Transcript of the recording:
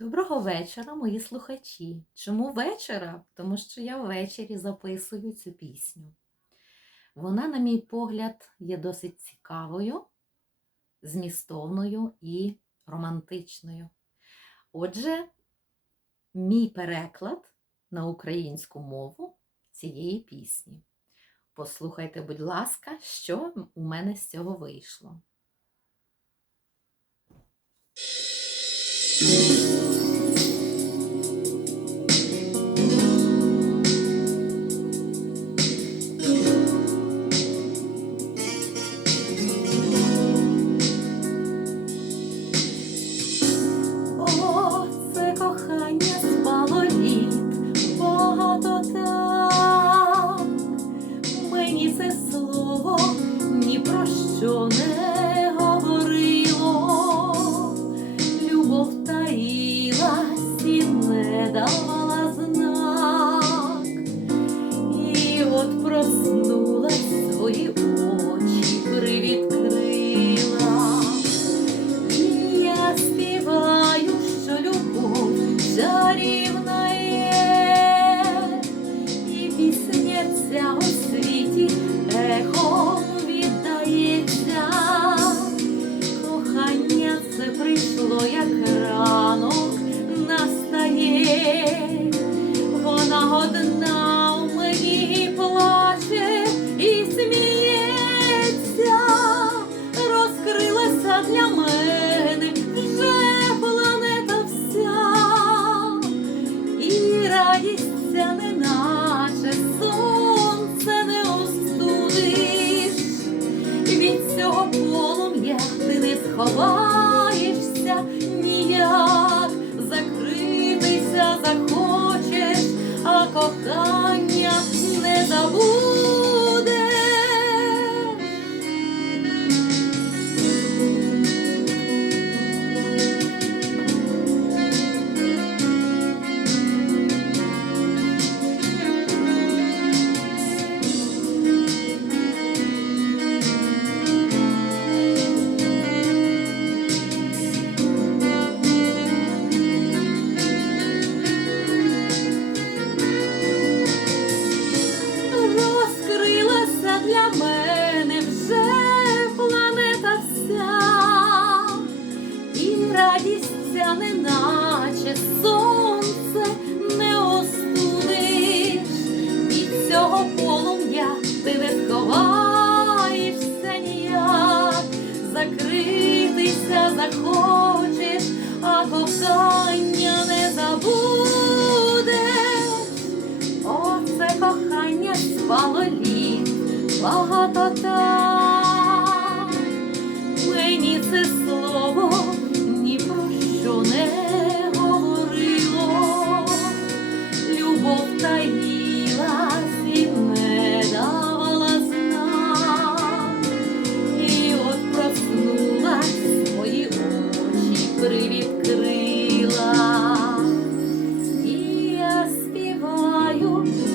Доброго вечора, мої слухачі. Чому вечора? Тому що я ввечері записую цю пісню. Вона, на мій погляд, є досить цікавою, змістовною і романтичною. Отже, мій переклад на українську мову цієї пісні. Послухайте, будь ласка, що у мене з цього вийшло. От проснулась свої очі привідкрила. І я співаю, що любов чарівна є, і пісня у світі ехом віддається. Кохання як неначе сонце не остудиш, від цього полум'я ти не сховаєшся закритися захочеш, а кохання не забудеш. Оце кохання спало літ, багато так. you.